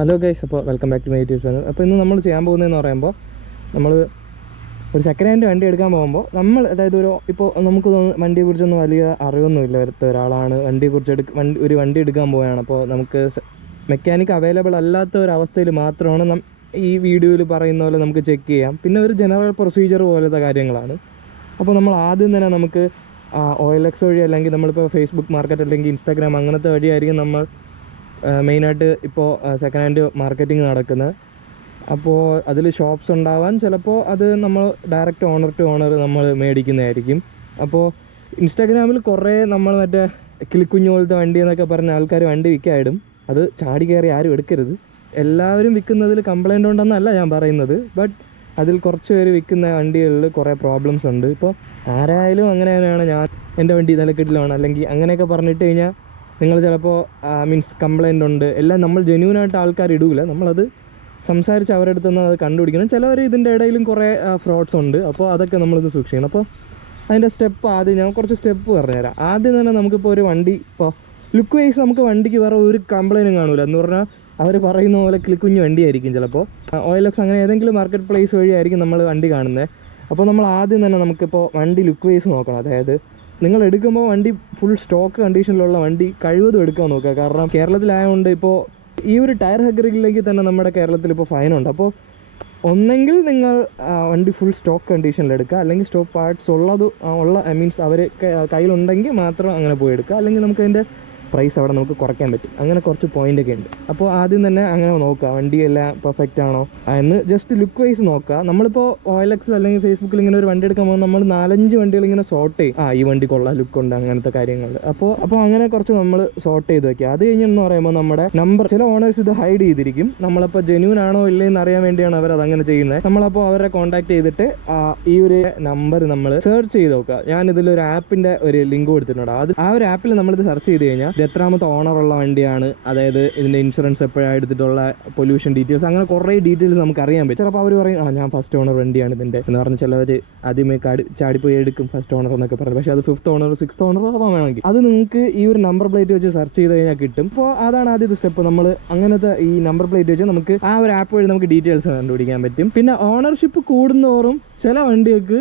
Hello guys, അപ്പോൾ welcome back to my YouTube channel. അപ്പോൾ ഇന്ന് നമ്മൾ ചെയ്യാൻ പോകുന്നതെന്ന് പറയുമ്പോൾ, നമ്മൾ ഒരു സെക്കൻഡ് ഹാൻഡ് വണ്ടി എടുക്കാൻ പോകുമ്പോൾ അതായത് ഇപ്പോൾ നമുക്ക് വണ്ടിയെക്കുറിച്ചൊന്നും വലിയ അറിവൊന്നുമില്ല വരുത്ത ഒരാളാണ് വണ്ടിയെക്കുറിച്ച് ഒരു വണ്ടി എടുക്കാൻ പോവുകയാണ്. അപ്പോൾ നമുക്ക് മെക്കാനിക് അവൈലബിൾ അല്ലാത്ത ഒരു അവസ്ഥയിൽ മാത്രമാണ് ഈ വീഡിയോയിൽ പറയുന്ന പോലെ നമുക്ക് ചെക്ക് ചെയ്യാം. പിന്നെ ഒരു ജനറൽ പ്രൊസീജിയർ പോലത്തെ കാര്യങ്ങളാണ്. അപ്പോൾ നമ്മൾ ആദ്യം തന്നെ നമുക്ക് OLX വഴി, അല്ലെങ്കിൽ നമ്മളിപ്പോൾ ഫേസ്ബുക്ക് മാർക്കറ്റ് അല്ലെങ്കിൽ ഇൻസ്റ്റാഗ്രാം അങ്ങനത്തെ വഴിയായിരിക്കും നമ്മൾ മെയിനായിട്ട് ഇപ്പോൾ സെക്കൻഡ് ഹാൻഡ് മാർക്കറ്റിംഗ് നടക്കുന്നത്. അപ്പോൾ അതിൽ ഷോപ്സ് ഉണ്ടാവാൻ ചിലപ്പോൾ അത് നമ്മൾ ഡയറക്റ്റ് ഓണർ ടു ഓണർ നമ്മൾ മേടിക്കുന്നതായിരിക്കും. അപ്പോൾ ഇൻസ്റ്റാഗ്രാമിൽ കുറേ നമ്മൾ മറ്റേ കിളിക്കുഞ്ഞു പോലത്തെ വണ്ടി എന്നൊക്കെ പറഞ്ഞ ആൾക്കാർ വണ്ടി വിൽക്കായിടും. അത് ചാടി കയറി ആരും എടുക്കരുത്. എല്ലാവരും വിൽക്കുന്നതിൽ കംപ്ലൈൻ്റ് ഉണ്ടെന്നല്ല ഞാൻ പറയുന്നത്, ബട്ട് അതിൽ കുറച്ച് പേര് വിൽക്കുന്ന വണ്ടികളിൽ കുറേ പ്രോബ്ലംസ് ഉണ്ട്. ഇപ്പോൾ ആരായാലും അങ്ങനെ തന്നെയാണ്, ഞാൻ എൻ്റെ വണ്ടി നിലക്കെട്ടിലാണ് അല്ലെങ്കിൽ അങ്ങനെയൊക്കെ പറഞ്ഞിട്ട് കഴിഞ്ഞാൽ നിങ്ങൾ ചിലപ്പോൾ മീൻസ് കംപ്ലൈൻ്റ് ഉണ്ട് എല്ലാം നമ്മൾ ജെന്യൂനായിട്ട് ആൾക്കാർ ഇടൂല. നമ്മളത് സംസാരിച്ച് അവരുടെ അടുത്ത് നിന്ന് അത് കണ്ടുപിടിക്കണം. ചിലവർ ഇതിൻ്റെ ഇടയിലും കുറേ ഫ്രോഡ്സ് ഉണ്ട്. അപ്പോൾ അതൊക്കെ നമ്മളിത് സൂക്ഷിക്കണം. അപ്പോൾ അതിൻ്റെ സ്റ്റെപ്പ് ആദ്യം ഞാൻ കുറച്ച് സ്റ്റെപ്പ് പറഞ്ഞുതരാം. ആദ്യം തന്നെ നമുക്കിപ്പോൾ ഒരു വണ്ടി ഇപ്പോൾ ലുക്ക് വൈസ് നമുക്ക് വണ്ടിക്ക് വേറെ ഒരു കംപ്ലൈൻറ്റും കാണില്ല. എന്ന് പറഞ്ഞാൽ അവർ പറയുന്ന പോലെ കിളിക്കുഞ്ഞ് വണ്ടിയായിരിക്കും. ചിലപ്പോൾ OLX അങ്ങനെ ഏതെങ്കിലും മാർക്കറ്റ് പ്ലേസ് വഴിയായിരിക്കും നമ്മൾ വണ്ടി കാണുന്നത്. അപ്പോൾ നമ്മൾ ആദ്യം തന്നെ നമുക്കിപ്പോൾ വണ്ടി ലുക്ക് വൈസ് നോക്കണം. അതായത് നിങ്ങൾ എടുക്കുമ്പോൾ വണ്ടി ഫുൾ സ്റ്റോക്ക് കണ്ടീഷനിലുള്ള വണ്ടി കഴിവതും എടുക്കാൻ നോക്കുക. കാരണം കേരളത്തിലായതുകൊണ്ട് ഇപ്പോൾ ഈ ഒരു ടയർ ഹഗ്ഗറിലേക്ക് തന്നെ നമ്മുടെ കേരളത്തിൽ ഇപ്പോൾ ഫൈനുണ്ട്. അപ്പോൾ ഒന്നെങ്കിൽ നിങ്ങൾ വണ്ടി ഫുൾ സ്റ്റോക്ക് കണ്ടീഷനിലെടുക്കുക, അല്ലെങ്കിൽ സ്റ്റോക്ക് പാർട്സ് മീൻസ് അവർ കയ്യിലുണ്ടെങ്കിൽ മാത്രം അങ്ങനെ പോയി എടുക്കുക. അല്ലെങ്കിൽ നമുക്കതിൻ്റെ പ്രൈസ് അവിടെ നമുക്ക് കുറയ്ക്കാൻ പറ്റും. അങ്ങനെ കുറച്ച് പോയിൻ്റൊക്കെ ഉണ്ട്. അപ്പോൾ ആദ്യം തന്നെ അങ്ങനെ നോക്കുക വണ്ടിയെല്ലാം പെർഫെക്റ്റ് ആണോ എന്ന് ജസ്റ്റ് ലുക്ക് വൈസ് നോക്കുക. നമ്മളിപ്പോൾ OLX അല്ലെങ്കിൽ ഫേസ്ബുക്കിൽ ഇങ്ങനെ ഒരു വണ്ടി എടുക്കാൻ പോകുമ്പോൾ നമ്മൾ 4-5 വണ്ടികൾ ഇങ്ങനെ സോർട്ട് ചെയ്യും. ഈ വണ്ടി കൊള്ളാം, ലുക്കുണ്ട്, അങ്ങനത്തെ കാര്യങ്ങൾ. അപ്പോൾ അങ്ങനെ കുറച്ച് നമ്മൾ സോർട്ട് ചെയ്ത് വയ്ക്കുക. അത് കഴിഞ്ഞെന്ന് പറയുമ്പോൾ നമ്മുടെ നമ്പർ, ചില ഓണേഴ്സ് ഇത് ഹൈഡ് ചെയ്തിരിക്കും. നമ്മളിപ്പോൾ ജെന്യൂൻ ആണോ ഇല്ലയെന്ന് അറിയാൻ വേണ്ടിയാണ് അവർ അതങ്ങനെ ചെയ്യുന്നത്. നമ്മളപ്പോൾ അവരെ കോൺടാക്ട് ചെയ്തിട്ട് ഈ ഒരു നമ്പർ നമ്മൾ സെർച്ച് ചെയ്ത് നോക്കുക. ഞാനിതിലൊരു ആപ്പിൻ്റെ ഒരു ലിങ്ക് കൊടുത്തിട്ടുണ്ട്. ആ ഒരു ആപ്പിൽ നമ്മളിത് സെർച്ച് ചെയ്ത് കഴിഞ്ഞാൽ എത്രാമത്തെ ഓണറുള്ള വണ്ടിയാണ്, അതായത് ഇതിൻ്റെ ഇൻഷുറൻസ് എപ്പോഴാണ് എടുത്തിട്ടുള്ള, പൊല്യൂഷൻ ഡീറ്റെയിൽസ്, അങ്ങനെ കുറേ ഡീറ്റെയിൽസ് നമുക്ക് അറിയാൻ പറ്റും. ചിലപ്പോൾ അവർ പറയും ഞാൻ ഫസ്റ്റ് ഓണർ വണ്ടിയാണ് ഇതിൻ്റെ എന്ന് പറഞ്ഞ് ചിലവർ ആദ്യമേ ചാടിപ്പോയി എടുക്കും ഫസ്റ്റ് ഓണർ എന്നൊക്കെ പറയും. പക്ഷേ അത് 5th ഓണർ 6th ഓണർ ആവാൻ വേണമെങ്കിൽ അത് നിങ്ങൾക്ക് ഈ ഒരു നമ്പർ പ്ലേറ്റ് വെച്ച് സെർച്ച് ചെയ്ത് കഴിഞ്ഞാൽ കിട്ടും. അപ്പോൾ അതാണ് ആദ്യത്തെ സ്റ്റെപ്പ്. നമ്മൾ അങ്ങനത്തെ ഈ നമ്പർ പ്ലേറ്റ് വെച്ച് നമുക്ക് ആ ഒരു ആപ്പ് വഴി നമുക്ക് ഡീറ്റെയിൽസ് കണ്ടുപിടിക്കാൻ പറ്റും. പിന്നെ ഓണർഷിപ്പ് കൂടുന്നതോറും ചില വണ്ടികൾക്ക്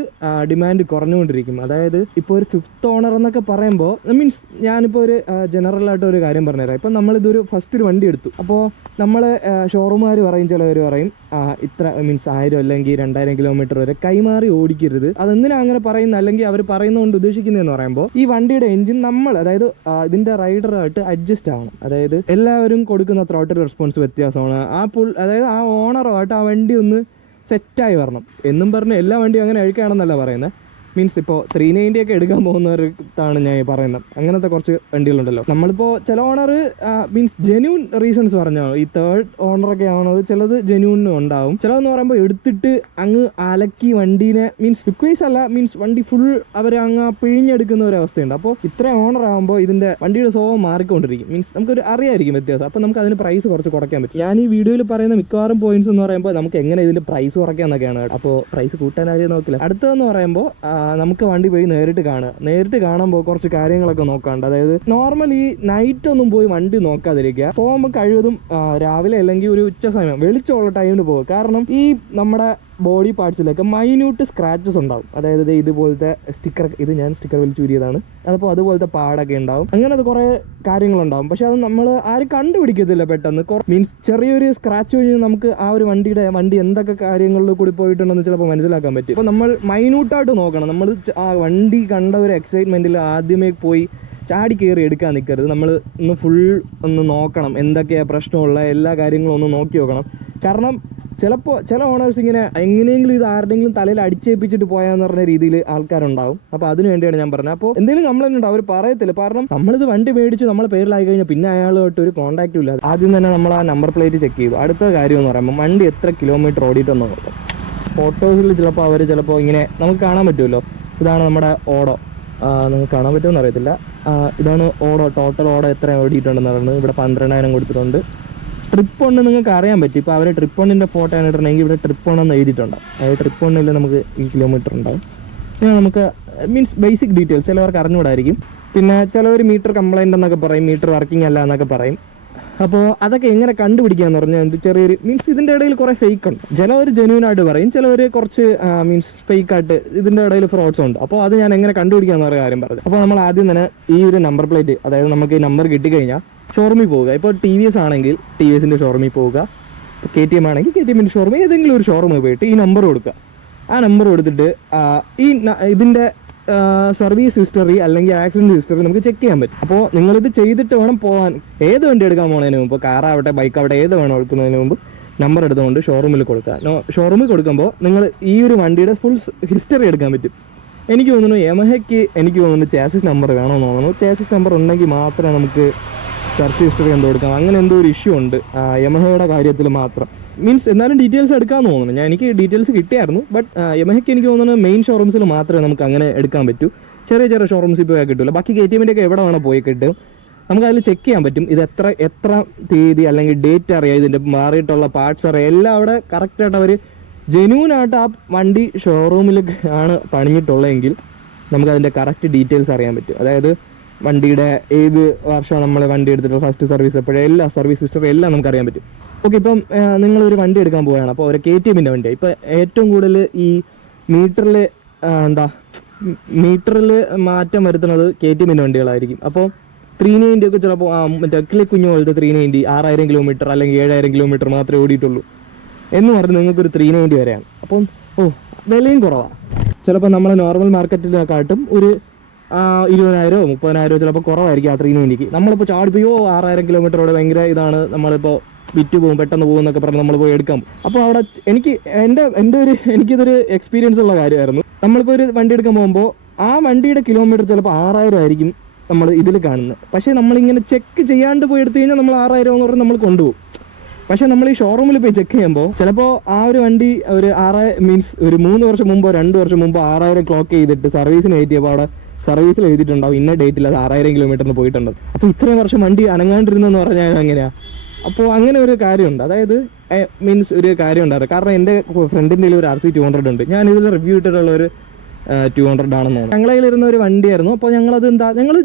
ഡിമാൻഡ് കുറഞ്ഞുകൊണ്ടിരിക്കും. അതായത് ഇപ്പോൾ ഒരു 5th ഓണർ എന്നൊക്കെ പറയുമ്പോൾ മീൻസ് ഞാനിപ്പോൾ ഒരു ജനറലായിട്ട് ഒരു കാര്യം പറഞ്ഞുതരാം. ഇപ്പം നമ്മളിതൊരു ഫസ്റ്റ് ഒരു വണ്ടി എടുത്തു. അപ്പോൾ നമ്മൾ ഷോറൂമുകാർ പറയും, ചിലവർ പറയും ഇത്ര മീൻസ് 1000 അല്ലെങ്കിൽ 2000 കിലോമീറ്റർ വരെ കൈമാറി ഓടിക്കരുത്. അതെന്തിനാണ് അങ്ങനെ പറയുന്നത്, അല്ലെങ്കിൽ അവർ പറയുന്നതുകൊണ്ട് ഉദ്ദേശിക്കുന്നതെന്ന് പറയുമ്പോൾ ഈ വണ്ടിയുടെ എഞ്ചിൻ അതായത് ഇതിൻ്റെ റൈഡറായിട്ട് അഡ്ജസ്റ്റ് ആവണം. അതായത് എല്ലാവരും കൊടുക്കുന്ന ത്രോട്ടിൽ റെസ്പോൺസ് വ്യത്യാസമാണ്. അതായത് ആ ഓണറുമായിട്ട് ആ വണ്ടി ഒന്ന് സെറ്റായി വരണം എന്നും പറഞ്ഞ് എല്ലാ വണ്ടിയും അങ്ങനെ അഴിക്കുകയാണെന്നല്ല പറയുന്നത്. മീൻസ് ഇപ്പോൾ 390 ഒക്കെ എടുക്കാൻ പോകുന്നവർത്താണ് ഞാൻ പറയുന്നത്. അങ്ങനത്തെ കുറച്ച് വണ്ടികളുണ്ടല്ലോ. നമ്മളിപ്പോൾ ചില ഓണർ മീൻസ് ജെന്യൂൻ റീസൺസ് പറഞ്ഞാൽ ഈ 3rd ഓണറൊക്കെ ആവണത് ചിലത് ജെന്യൂനും ഉണ്ടാവും. ചിലതെന്ന് പറയുമ്പോൾ എടുത്തിട്ട് അങ്ങ് അലക്കി വണ്ടീനെ മീൻസ് റിക്വൈസ് അല്ല, മീൻസ് വണ്ടി ഫുൾ അവർ അങ്ങ് പിഴിഞ്ഞെടുക്കുന്ന ഒരു അവസ്ഥയുണ്ട്. അപ്പോൾ ഇത്രയും ഓണർ ആകുമ്പോൾ ഇതിൻ്റെ വണ്ടിയുടെ സ്വഭാവം മാറിക്കൊണ്ടിരിക്കും. മീൻസ് നമുക്കൊരു അറിയായിരിക്കും വ്യത്യാസം. അപ്പോൾ നമുക്ക് അതിന് പ്രൈസ് കുറച്ച് കുറയ്ക്കാൻ പറ്റും. ഞാൻ ഈ വീഡിയോയിൽ പറയുന്ന മിക്കവാറും പോയിന്റ്സ് എന്ന് പറയുമ്പോൾ നമുക്ക് എങ്ങനെ ഇതിൻ്റെ പ്രൈസ് കുറയ്ക്കാമെന്നൊക്കെയാണ്. അപ്പോൾ പ്രൈസ് കൂട്ടാൻ ആരും നോക്കില്ല. അടുത്തതെന്ന് പറയുമ്പോൾ നമുക്ക് വണ്ടി പോയി നേരിട്ട് കാണുമ്പോൾ കുറച്ച് കാര്യങ്ങളൊക്കെ നോക്കാണ്ട്. അതായത് നോർമലി നൈറ്റ് ഒന്നും പോയി വണ്ടി നോക്കാതിരിക്കുക. പോകുമ്പോൾ കഴിവതും രാവിലെ അല്ലെങ്കിൽ ഒരു ഉച്ച സമയം വെളിച്ചമുള്ള ടൈമിൽ പോകുക. കാരണം ഈ നമ്മുടെ ബോഡി പാർട്സിലൊക്കെ മൈന്യൂട്ട് സ്ക്രാച്ചസ് ഉണ്ടാവും. അതായത് ഇതുപോലത്തെ ഇത് ഞാൻ സ്റ്റിക്കർ വലിച്ചൂരിയതാണ്. അതപ്പോൾ അതുപോലത്തെ പാടൊക്കെ ഉണ്ടാവും. അങ്ങനത്തെ കുറേ കാര്യങ്ങളുണ്ടാവും. പക്ഷെ അത് നമ്മൾ ആരും കണ്ടുപിടിക്കത്തില്ല പെട്ടെന്ന്. മീൻസ് ചെറിയൊരു സ്ക്രാച്ച് കഴിഞ്ഞ് നമുക്ക് ആ ഒരു വണ്ടി എന്തൊക്കെ കാര്യങ്ങളിൽ കൂടി പോയിട്ടുണ്ടെന്ന് ചിലപ്പോൾ മനസ്സിലാക്കാൻ പറ്റും. അപ്പോൾ നമ്മൾ മൈന്യൂട്ടായിട്ട് നോക്കണം. നമ്മൾ ആ വണ്ടി കണ്ട ഒരു എക്സൈറ്റ്മെൻറ്റിൽ ആദ്യമേ പോയി ചാടി കയറി എടുക്കാൻ നിൽക്കരുത്. നമ്മൾ ഒന്ന് നോക്കണം, എന്തൊക്കെയാണ് പ്രശ്നമുള്ള എല്ലാ കാര്യങ്ങളും ഒന്ന് നോക്കി നോക്കണം. കാരണം ചില ഓണേഴ്സ് ഇങ്ങനെ എങ്ങനെയെങ്കിലും ഇത് ആരുടെയെങ്കിലും തലയിൽ അടിച്ചേൽപ്പിച്ചിട്ട് പോയാന്ന് പറഞ്ഞ രീതിയിൽ ആൾക്കാരുണ്ടാവും. അപ്പോൾ അതിന് വേണ്ടിയാണ് ഞാൻ പറഞ്ഞത്. അപ്പോൾ എന്തെങ്കിലും കംപ്ലൈൻറ്റ് ഉണ്ടാവും, അവർ പറയത്തില്ല. കാരണം നമ്മളിത് വണ്ടി മേടിച്ച് നമ്മളെ പേരിലായി കഴിഞ്ഞാൽ പിന്നെ അയാളുമായിട്ട് ഒരു കോൺടാക്റ്റും ഇല്ല. ആദ്യം തന്നെ നമ്മൾ ആ നമ്പർ പ്ലേറ്റ് ചെക്ക് ചെയ്തു. അടുത്ത കാര്യം എന്ന് പറയുമ്പോൾ വണ്ടി എത്ര കിലോമീറ്റർ ഓടിയിട്ടെന്ന് നോക്കാം. ഫോട്ടോസിൽ ചിലപ്പോൾ ഇങ്ങനെ നമുക്ക് കാണാൻ പറ്റുമല്ലോ. ഇതാണ് നമ്മുടെ ഓടോ, നിങ്ങൾക്ക് കാണാൻ പറ്റുമെന്ന് അറിയത്തില്ല. ഇതാണ് ഓടോ, ടോട്ടൽ ഓടോ എത്ര ഓടിയിട്ടുണ്ടെന്ന് പറയുന്നത്. ഇവിടെ 12,000 കൊടുത്തിട്ടുണ്ട്. ട്രിപ്പ് ഉണ്ട് നിങ്ങൾക്ക് അറിയാൻ പറ്റും. ഇപ്പോൾ അവർ ട്രിപ്പ് ഒന്നിൻ്റെ ഫോട്ടോ ആണ് ഇടണമെങ്കിൽ ഇവിടെ ട്രിപ്പ് ഒന്നെന്ന് എഴുതിയിട്ടുണ്ടാവും. അതായത് ട്രിപ്പ് ഒന്നിൽ നമുക്ക് ഈ കിലോമീറ്റർ ഉണ്ടാവും. പിന്നെ നമുക്ക് മീൻസ് ബേസിക് ഡീറ്റെയിൽസ് ചിലവർക്ക് അറിഞ്ഞുകൂടായിരിക്കും. പിന്നെ ചിലവർ മീറ്റർ കംപ്ലൈൻ്റ് എന്നൊക്കെ പറയും, മീറ്റർ വർക്കിംഗ് അല്ല എന്നൊക്കെ പറയും. അപ്പോൾ അതൊക്കെ എങ്ങനെ കണ്ടുപിടിക്കാന്ന് പറഞ്ഞാൽ ചെറിയൊരു മീൻസ് ഇതിൻ്റെ ഇടയിൽ കുറേ ഫേക്ക് ഉണ്ട്. ചിലവർ ജെന്യൂൻ ആയിട്ട് പറയും, ചിലവർ കുറച്ച് മീൻസ് ഫേക്ക് ആയിട്ട് ഇതിൻ്റെ ഇടയിൽ ഫ്രോഡ്സ് ഉണ്ട്. അപ്പോൾ അത് ഞാൻ എങ്ങനെ കണ്ടുപിടിക്കാന്ന് പറയുന്ന കാര്യം പറഞ്ഞു. അപ്പോൾ നമ്മൾ ആദ്യം തന്നെ ഈ ഒരു നമ്പർ പ്ലേറ്റ്, അതായത് നമുക്ക് ഈ നമ്പർ കിട്ടിക്കഴിഞ്ഞാൽ ഷോറൂമിൽ പോവുക. ഇപ്പോൾ TVS ആണെങ്കിൽ TVSൻ്റെ ഷോറൂമിൽ പോവുക, KTM ആണെങ്കിൽ KTMൻ്റെ ഷോറൂമിൽ ഏതെങ്കിലും ഒരു ഷോറൂമിൽ പോയിട്ട് ഈ നമ്പർ കൊടുക്കുക. ആ നമ്പർ കൊടുത്തിട്ട് ഇതിൻ്റെ സർവീസ് ഹിസ്റ്ററി അല്ലെങ്കിൽ ആക്സിഡൻറ്റ് ഹിസ്റ്ററി നമുക്ക് ചെക്ക് ചെയ്യാൻ പറ്റും. അപ്പോൾ നിങ്ങളിത് ചെയ്തിട്ട് വേണം പോകാൻ. ഏത് വണ്ടി എടുക്കാൻ പോകുന്നതിന് മുമ്പ്, കാറാവട്ടെ ബൈക്കാവട്ടെ ഏത് വേണം എടുക്കുന്നതിന് മുമ്പ് നമ്പർ എടുത്തുകൊണ്ട് ഷോറൂമിൽ കൊടുക്കുക. ഷോറൂമിൽ കൊടുക്കുമ്പോൾ നിങ്ങൾ ഈ ഒരു വണ്ടിയുടെ ഫുൾ ഹിസ്റ്ററി എടുക്കാൻ പറ്റും. എനിക്ക് തോന്നുന്നു യമഹയ്ക്ക് ചാസിസ് നമ്പർ വേണമെന്ന് തോന്നുന്നു. ചാസിസ് നമ്പർ ഉണ്ടെങ്കിൽ മാത്രമേ നമുക്ക് സെർച്ച് ഹിസ്റ്ററി എന്തോ എടുക്കാം. അങ്ങനെ എന്തോ ഒരു ഇഷ്യൂ ഉണ്ട് യമഹയുടെ കാര്യത്തിൽ മാത്രം. മീൻസ് എന്നാലും ഡീറ്റെയിൽസ് എടുക്കാമെന്ന് തോന്നുന്നു. എനിക്ക് ഡീറ്റെയിൽസ് കിട്ടിയായിരുന്നു. ബട്ട് യമഹയ്ക്ക് എനിക്ക് തോന്നുന്നു മെയിൻ ഷോറൂംസിൽ മാത്രമേ നമുക്ക് അങ്ങനെ എടുക്കാൻ പറ്റൂ. ചെറിയ ചെറിയ ഷോറൂംസിൽ പോയാൽ കിട്ടില്ല. ബാക്കി KTMൻ്റെ ഒക്കെ എവിടെ വേണം പോയി കിട്ടും. നമുക്ക് അതിൽ ചെക്ക് ചെയ്യാൻ പറ്റും. ഇത് എത്ര തീയതി അല്ലെങ്കിൽ ഡേറ്റ് അറിയാം, ഇതിൻ്റെ മാറിയിട്ടുള്ള പാർട്സ് അറിയാം, എല്ലാം അവിടെ കറക്റ്റായിട്ട് അവർ ജെന്യൂനായിട്ട് ആ വണ്ടി ഷോറൂമിൽ ആണ് പണിഞ്ഞിട്ടുള്ളതെങ്കിൽ നമുക്കതിൻ്റെ കറക്റ്റ് ഡീറ്റെയിൽസ് അറിയാൻ പറ്റും. അതായത് വണ്ടിയുടെ ഏത് വർഷമാണ് നമ്മൾ വണ്ടി എടുത്തിട്ട് ഫസ്റ്റ് സർവീസ് എപ്പോഴും എല്ലാ സർവീസ് ഹിസ്റ്ററി എല്ലാം നമുക്ക് അറിയാൻ പറ്റും. ഓക്കെ, ഇപ്പം നിങ്ങളൊരു വണ്ടി എടുക്കാൻ പോവുകയാണ്. അപ്പോൾ ഒരു KTMൻ്റെ വണ്ടിയാണ്. ഇപ്പോൾ ഏറ്റവും കൂടുതൽ ഈ മീറ്ററിൽ മാറ്റം വരുത്തുന്നത് KTMൻ്റെ വണ്ടികളായിരിക്കും. അപ്പോൾ 390 ഒക്കെ ചിലപ്പോൾ മറ്റേ കിളിക്കുഞ്ഞു പോലത്തെ 390 6000 കിലോമീറ്റർ അല്ലെങ്കിൽ 7000 കിലോമീറ്റർ മാത്രമേ ഓടിയിട്ടുള്ളൂ എന്ന് പറഞ്ഞ് നിങ്ങൾക്കൊരു 390 വരെയാണ്. അപ്പം വിലയും കുറവാണ്. ചിലപ്പോൾ നമ്മൾ നോർമൽ മാർക്കറ്റിനെക്കാട്ടും ഒരു 20,000 30,000 ചിലപ്പോൾ കുറവായിരിക്കും ആ 390ക്ക്. നമ്മളിപ്പോൾ ചാടിപ്പോയോ 6000 കിലോമീറ്ററോടെ ഭയങ്കര ഇതാണ്, നമ്മളിപ്പോൾ വിറ്റ് പോകും പെട്ടെന്ന് പോകും എന്നൊക്കെ പറഞ്ഞ് നമ്മൾ പോയി എടുക്കാം. അപ്പോൾ അവിടെ എനിക്കിതൊരു എക്സ്പീരിയൻസ് ഉള്ള കാര്യമായിരുന്നു. നമ്മളിപ്പോൾ ഒരു വണ്ടി എടുക്കാൻ പോകുമ്പോൾ ആ വണ്ടിയുടെ കിലോമീറ്റർ ചിലപ്പോൾ 6000 ആയിരിക്കും നമ്മൾ ഇതിൽ കാണുന്നത്. പക്ഷേ നമ്മളിങ്ങനെ ചെക്ക് ചെയ്യാണ്ട് പോയി എടുത്തു കഴിഞ്ഞാൽ നമ്മൾ 6000 എന്ന് പറഞ്ഞ് നമ്മൾ കൊണ്ടുപോകും. പക്ഷേ നമ്മൾ ഈ ഷോറൂമിൽ പോയി ചെക്ക് ചെയ്യുമ്പോൾ ചിലപ്പോൾ ആ ഒരു വണ്ടി ഒരു 3 വർഷം മുമ്പോ 2 വർഷം മുമ്പോ 6000 ക്ലോക്ക് ചെയ്തിട്ട് സർവീസിന് കയറ്റിയപ്പോൾ അവിടെ സർവീസിൽ എഴുതിയിട്ടുണ്ടാവും ഇന്ന ഡേറ്റിൽ അത് 6000 കിലോമീറ്ററിന് പോയിട്ടുണ്ട്. അപ്പോൾ ഇത്രയും വർഷം വണ്ടി അനങ്ങാണ്ടിരുന്നെന്ന് പറഞ്ഞാൽ എങ്ങനെയാണ്? അപ്പോൾ അങ്ങനെ ഒരു കാര്യമുണ്ട്. അതായത് ഒരു കാര്യം ഉണ്ടായിരുന്നു. കാരണം എൻ്റെ ഫ്രണ്ടിൻ്റെ ഒരു RC 200 ഉണ്ട്. ഞാൻ ഇതിൽ റിവ്യൂ ഇട്ടിട്ടുള്ള ഒരു 200 ആണെന്ന് തോന്നുന്നു. ഞങ്ങളുടെ കയ്യിലിരുന്ന ഒരു വണ്ടിയായിരുന്നു. അപ്പോൾ ഞങ്ങൾ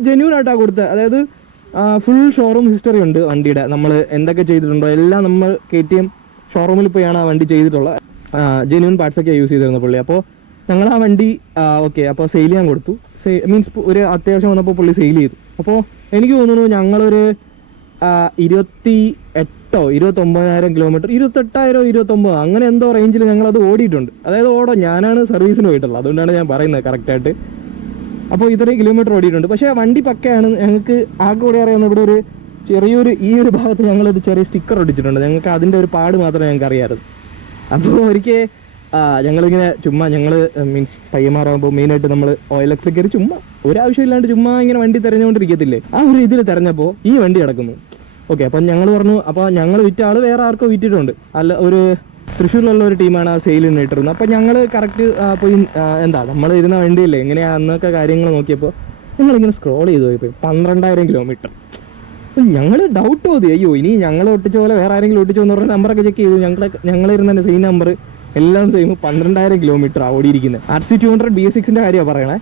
ജെന്യൂൻ ആയിട്ടാണ് കൊടുത്തത്. അതായത് ഫുൾ ഷോറൂം ഹിസ്റ്ററി ഉണ്ട് വണ്ടിയുടെ. നമ്മൾ എന്തൊക്കെ ചെയ്തിട്ടുണ്ടോ എല്ലാം നമ്മൾ KTM ഷോറൂമിൽ പോയാണ് ആ വണ്ടി ചെയ്തിട്ടുള്ളത്. ജെന്യൂൻ പാർട്സൊക്കെ യൂസ് ചെയ്തിരുന്ന പുള്ളി. അപ്പോൾ ഞങ്ങൾ ആ വണ്ടി അപ്പോൾ സെയിൽ ചെയ്യാൻ കൊടുത്തു. ഒരു അത്യാവശ്യം വന്നപ്പോൾ പുള്ളി സെയിൽ ചെയ്തു. അപ്പോൾ എനിക്ക് തോന്നുന്നു ഞങ്ങളൊരു 29,000 കിലോമീറ്റർ 28,000 29 അങ്ങനെ എന്തോ റേഞ്ചിൽ ഞങ്ങളത് ഓടിയിട്ടുണ്ട്. അതായത് ഞാനാണ് സർവീസിന് പോയിട്ടുള്ളത്, അതുകൊണ്ടാണ് ഞാൻ പറയുന്നത് കറക്റ്റായിട്ട്. അപ്പോൾ ഇത്രയും കിലോമീറ്റർ ഓടിയിട്ടുണ്ട്. പക്ഷേ വണ്ടി പക്കയാണ്. ഞങ്ങൾക്ക് ആകെ കൂടെ അറിയാവുന്ന ഇവിടെ ഒരു ചെറിയൊരു ഈ ഒരു ഭാഗത്ത് ഞങ്ങളൊരു ചെറിയ സ്റ്റിക്കർ ഒട്ടിച്ചിട്ടുണ്ട്. ഞങ്ങൾക്ക് അതിൻ്റെ ഒരു പാട് മാത്രമേ ഞങ്ങൾക്ക് അറിയാമായിരുന്നു. അപ്പോൾ ഒരിക്കൽ ഞങ്ങളിങ്ങനെ ചുമ്മാ പയ്യന്മാരാകുമ്പോൾ മെയിനായിട്ട് നമ്മൾ OLX കയറി ചുമ്മാ ഒരാവശ്യമില്ലാണ്ട് ചുമ്മാ ഇങ്ങനെ വണ്ടി തിരഞ്ഞുകൊണ്ടിരിക്കത്തില്ലേ, ആ ഒരു ഇതിൽ തിരഞ്ഞപ്പോൾ ഈ വണ്ടി കിടക്കുന്നു. ഓക്കെ, അപ്പം ഞങ്ങൾ പറഞ്ഞു, അപ്പോൾ ഞങ്ങൾ വിറ്റ ആൾ വേറെ ആർക്കോ വിറ്റിട്ടുണ്ട്. ഒരു തൃശ്ശൂരിലുള്ള ഒരു ടീമാണ് ആ സെയിലിന് ഇട്ടിരുന്നത്. അപ്പോൾ ഞങ്ങൾ കറക്റ്റ് പോയി നമ്മൾ ഇരുന്ന വണ്ടിയില്ലേ എങ്ങനെയാണ് അന്നൊക്കെ കാര്യങ്ങൾ നോക്കിയപ്പോൾ ഞങ്ങളിങ്ങനെ സ്ക്രോൾ ചെയ്ത് പോയപ്പോൾ 12,000 കിലോമീറ്റർ. ഞങ്ങൾ ഡൗട്ട് തോന്നി, അയ്യോ ഇനി ഞങ്ങൾ ഒട്ടിച്ച പോലെ വേറെ ആരെങ്കിലും ഒട്ടിച്ചോ എന്ന് പറഞ്ഞ നമ്പറൊക്കെ ചെക്ക് ചെയ്തു. ഞങ്ങളിരുന്ന സെയിം നമ്പർ എല്ലാം സെയിം 12,000 കിലോമീറ്റർ ഓടിയിരിക്കുന്നത്. RC 200 BS6ൻ്റെ കാര്യമാണ് പറയണേ.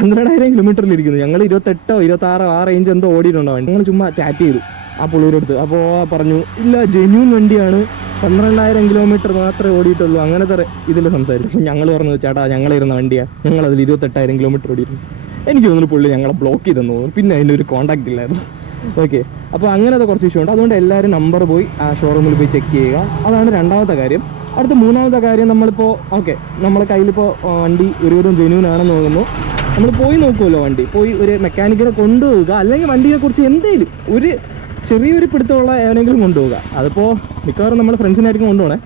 12,000 കിലോമീറ്ററിലിരിക്കുന്നത്. ഞങ്ങൾ 28 26 ആ റേഞ്ച് എന്തോ ഓടിയിട്ടുണ്ടോ. ഞങ്ങൾ ചുമ്മാ ചാറ്റ് ചെയ്തു ആ പുള്ളിയുടെ അടുത്ത്. അപ്പോൾ പറഞ്ഞു ഇല്ല ജെന്യൂൻ വണ്ടിയാണ്, 12,000 കിലോമീറ്റർ മാത്രമേ ഓടിയിട്ടുള്ളൂ അങ്ങനത്തെ ഇതിൽ സംസാരിച്ചു. ഞങ്ങൾ പറഞ്ഞു ചേട്ടാ ഞങ്ങളിരുന്ന വണ്ടിയാണ്, ഞങ്ങളതിൽ 28,000 കിലോമീറ്റർ ഓടിയിരുന്നു. എനിക്ക് തോന്നുന്നു പുള്ളി ഞങ്ങളെ ബ്ലോക്ക് ചെയ്തെന്ന് തോന്നുന്നു. പിന്നെ അതിൻ്റെ ഒരു കോൺടാക്ട് ഇല്ലായിരുന്നു. ഓക്കെ, അപ്പോൾ അങ്ങനത്തെ കുറച്ച് ഇഷ്യൂ ഉണ്ട്. അതുകൊണ്ട് എല്ലാവരും നമ്പർ പോയി ആ ഷോറൂമിൽ പോയി ചെക്ക് ചെയ്യുക. അതാണ് രണ്ടാമത്തെ കാര്യം. അടുത്ത മൂന്നാമത്തെ കാര്യം, നമ്മളിപ്പോൾ നമ്മളെ കയ്യിലിപ്പോൾ വണ്ടി ഒരുവിധം ജെന്യൂൻ ആണെന്ന് തോന്നുന്നു. നമ്മൾ പോയി നോക്കുമല്ലോ, വണ്ടി പോയി ഒരു മെക്കാനിക്കിനെ കൊണ്ടുപോവുക, അല്ലെങ്കിൽ വണ്ടിയെക്കുറിച്ച് എന്തെങ്കിലും ഒരു ചെറിയൊരു പിടുത്തമുള്ള ഏവനെങ്കിലും കൊണ്ടുപോവുക. അതിപ്പോൾ മിക്കവാറും നമ്മൾ ഫ്രണ്ട്സിനായിരിക്കും കൊണ്ടുപോകണേ.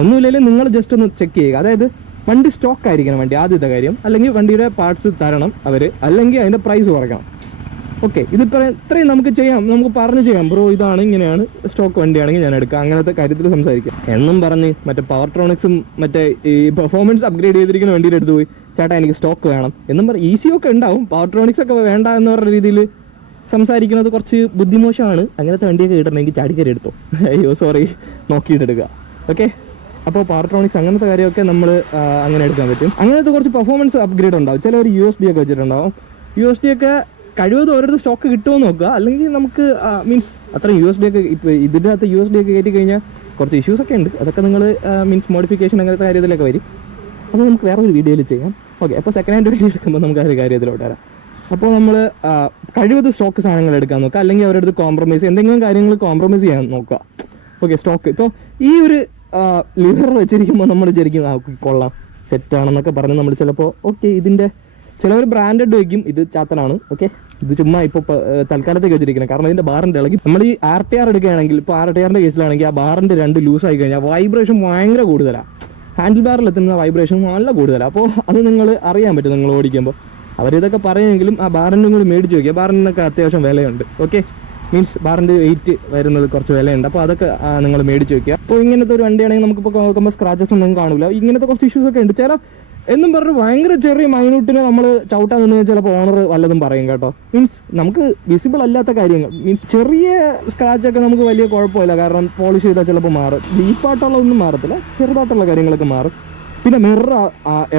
ഒന്നുമില്ലെങ്കിലും നിങ്ങൾ ജസ്റ്റ് ഒന്ന് ചെക്ക് ചെയ്യുക. അതായത് വണ്ടി സ്റ്റോക്ക് ആയിരിക്കണം വണ്ടി, ആദ്യത്തെ കാര്യം. അല്ലെങ്കിൽ വണ്ടിയുടെ പാർട്സ് തരണം അവർ, അല്ലെങ്കിൽ അതിൻ്റെ പ്രൈസ് കുറയ്ക്കണം. ഓക്കെ, ഇതിപ്പോൾ ഇത്രയും നമുക്ക് ചെയ്യാം, നമുക്ക് പറഞ്ഞു ചെയ്യാം. ബ്രോ ഇതാണ് ഇങ്ങനെയാണ്, സ്റ്റോക്ക് വണ്ടിയാണെങ്കിൽ ഞാൻ എടുക്കാം, അങ്ങനത്തെ കാര്യത്തിൽ സംസാരിക്കാം എന്നും പറഞ്ഞ് മറ്റേ പവർട്രോണിക്സും മറ്റേ ഈ പെർഫോമൻസ് അപ്ഗ്രേഡ് ചെയ്തിരിക്കുന്ന വണ്ടിയുടെ അടുത്ത് പോയി ചേട്ടാ എനിക്ക് സ്റ്റോക്ക് വേണം എന്നും പറഞ്ഞ് ഒക്കെ ഉണ്ടാവും, പവർട്രോണിക്സ് ഒക്കെ വേണ്ട എന്ന് പറഞ്ഞ രീതിയിൽ സംസാരിക്കുന്നത് കുറച്ച് ബുദ്ധിമോശമാണ്. അങ്ങനത്തെ വണ്ടിയൊക്കെ കിട്ടണമെങ്കിൽ ചാടിക്കറി എടുത്തോ, അയ്യോ സോറി നോക്കിയിട്ടെടുക്കുക. ഓക്കെ, അപ്പോൾ പവർട്രോണിക്സ് അങ്ങനത്തെ കാര്യമൊക്കെ നമ്മൾ അങ്ങനെ എടുക്കാൻ പറ്റും. അങ്ങനത്തെ കുറച്ച് പെർഫോമൻസ് അപ്ഗ്രേഡ് ഉണ്ടാവും. ചിലവർ USD ഒക്കെ വെച്ചിട്ടുണ്ടാവും. USD ഒക്കെ കഴിവതും ഓരോരുത്തർ സ്റ്റോക്ക് കിട്ടുമോ നോക്കുക. അല്ലെങ്കിൽ നമുക്ക് മീൻസ് അത്ര USD ഒക്കെ ഇപ്പോൾ ഇതിൻ്റെ അകത്ത് USD ഒക്കെ കയറ്റി കഴിഞ്ഞാൽ കുറച്ച് ഇഷ്യൂസൊക്കെ ഉണ്ട്. അതൊക്കെ നിങ്ങൾ മീൻസ് മോഡിഫിക്കേഷൻ അങ്ങനത്തെ കാര്യത്തിലൊക്കെ വരും. അപ്പോൾ നമുക്ക് വേറെ ഒരു വീഡിയോയിൽ ചെയ്യാം. ഓക്കെ, അപ്പോൾ സെക്കൻഡ് ഹാൻഡ് വണ്ടി എടുക്കുമ്പോൾ നമുക്ക് ആ ഒരു കാര്യത്തിലോട്ട് വരാം. അപ്പോൾ നമ്മൾ കഴിവതും സ്റ്റോക്ക് സാധനങ്ങൾ എടുക്കാൻ നോക്കുക. അല്ലെങ്കിൽ അവരുടെ അടുത്ത് കോംപ്രമൈസ് എന്തെങ്കിലും കാര്യങ്ങൾ കോംപ്രമൈസ് ചെയ്യാൻ നോക്കുക. ഓക്കെ, സ്റ്റോക്ക് ഇപ്പോൾ ഈ ഒരു ലിവർ വെച്ചിരിക്കുമ്പോൾ നമ്മൾ വിചാരിക്കും കൊള്ളാം സെറ്റാണെന്നൊക്കെ പറഞ്ഞ് നമ്മൾ ചിലപ്പോൾ ഓക്കെ ഇതിൻ്റെ ചിലവർ ബ്രാൻഡഡ് വയ്ക്കും, ഇത് ചാത്തനാണ്. ഓക്കെ, ഇത് ചുമ്മാ ഇപ്പോൾ തൽക്കാലത്തേക്ക് വെച്ചിരിക്കുന്നത്. കാരണം ഇതിൻ്റെ ബാറിൻ്റെ ഇളകി നമ്മൾ ഈ RTR എടുക്കുകയാണെങ്കിൽ ഇപ്പോൾ RTRൻ്റെ കേസിലാണെങ്കിൽ ആ ബാറിൻ്റെ 2 ലൂസായി കഴിഞ്ഞാൽ വൈബ്രേഷൻ ഭയങ്കര കൂടുതലാണ്. ഹാൻഡിൽ ബാറിൽ എത്തുന്ന വൈബ്രേഷൻ നല്ല കൂടുതലാണ്. അപ്പോൾ അത് നിങ്ങൾ അറിയാൻ പറ്റും നിങ്ങൾ ഓടിക്കുമ്പോൾ. അവരിതൊക്കെ പറയുമെങ്കിലും ആ ബാറിൻ്റെ കൂടി മേടിച്ച് വയ്ക്കുക. ബാറിനൊക്കെ അത്യാവശ്യം വിലയുണ്ട്. ഓക്കെ, മീൻസ് ബാറിൻ്റെ വെയിറ്റ് വരുന്നത് കുറച്ച് വിലയുണ്ട്. അപ്പോൾ അതൊക്കെ നിങ്ങൾ മേടിച്ച് വയ്ക്കുക. അപ്പോൾ ഇങ്ങനത്തെ ഒരു വണ്ടിയാണെങ്കിൽ നമുക്കിപ്പോൾ നോക്കുമ്പോൾ സ്ക്രാച്ചസ് ഒന്നും കാണില്ല. ഇങ്ങനത്തെ കുറച്ച് ഇഷ്യൂസൊക്കെ ഉണ്ട്. ചില എന്നും പറഞ്ഞ് ഭയങ്കര ചെറിയ മൈന്യൂട്ടിനെ നമ്മൾ ചവിട്ടാൻ നിന്ന് ചിലപ്പോൾ ഓണർ വല്ലതും പറയും കേട്ടോ. മീൻസ് നമുക്ക് വിസിബിൾ അല്ലാത്ത കാര്യങ്ങൾ, മീൻസ് ചെറിയ സ്ക്രാച്ചൊക്കെ നമുക്ക് വലിയ കുഴപ്പമില്ല. കാരണം പോളിഷ് ചെയ്താൽ ചിലപ്പോൾ മാറും. ഡീപ്പായിട്ടുള്ളതൊന്നും മാറത്തില്ല, ചെറുതായിട്ടുള്ള കാര്യങ്ങളൊക്കെ മാറും. പിന്നെ മിറർ